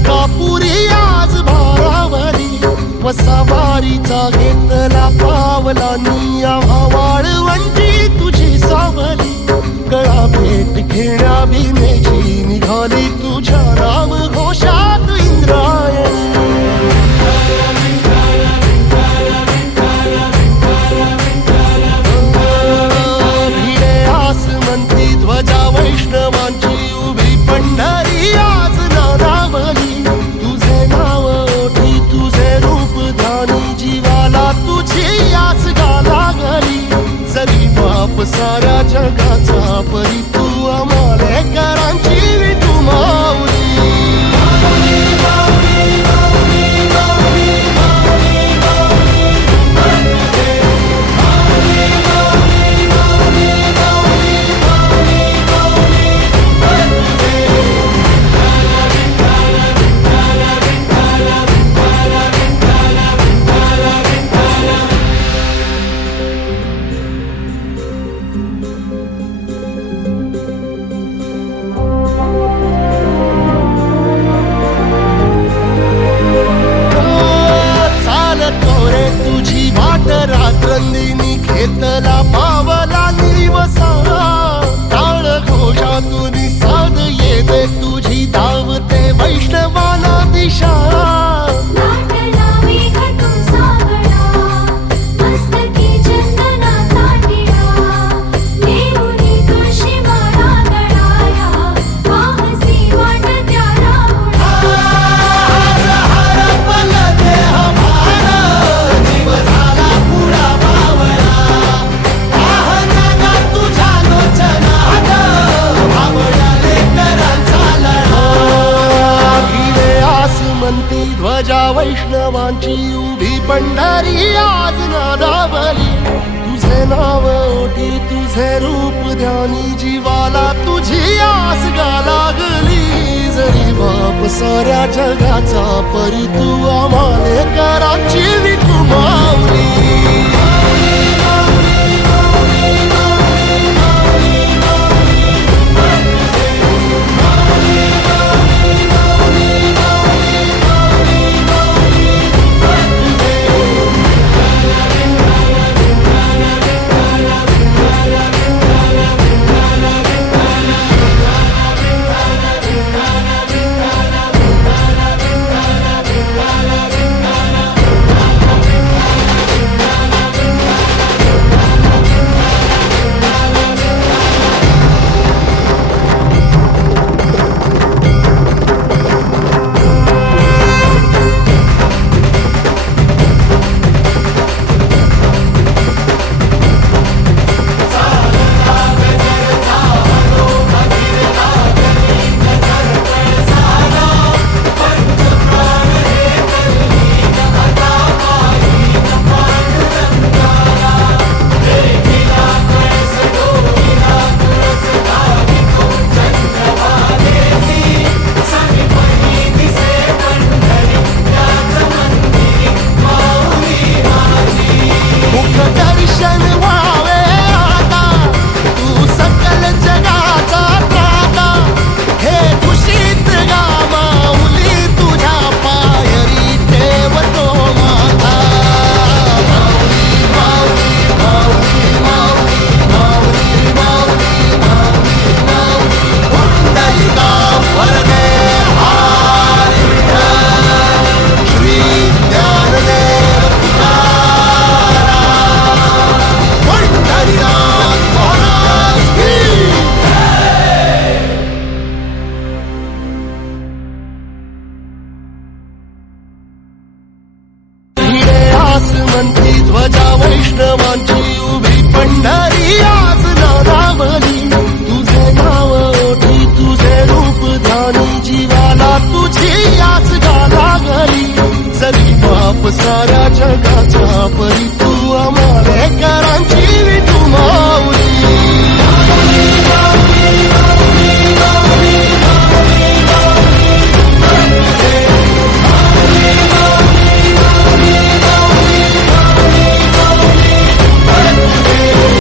अंकापुरी आज भारावरी वसावारीचा घेतला पावला निया वाळवंटी तुझी सावली गळा भेट घेण्या भीमेची निघाली तुझ्या राम घोषात इंद्रायणी भिडे आसमंती ध्वजा वैष्णवांची उभी पंढरी आज नारावली तुझे नाव ओठी तुझे रूप ध्यानी जीवाला तुझी आस गाला गली जरी बाप साऱ्या जगाचा परी तू आमालेकरांची विठू माऊली रात्रंदिनी घेतला पावला निवसा टाळ घोषातून साध येते तुझी धावते वैष्णवाला दिशा ध्वजा वैष्णवांची उभी पंढरी आज नादावली तुझे नाव ओठी तुझे रूप ध्यानी जीवाला तुझी आस गा लागली जरी बाप साऱ्या जगाचा परी तू आमालेकरांची विठू माऊली आसमंती ध्वजा वैष्णवांची उभी पंढरी आज नारावली तुझे नाव ओठी तुझे रूप ध्यानी जीवाला तुझी आस गा लागली जरी बाप साऱ्या जगाचा परी तू आमालेकरांची विठू माऊली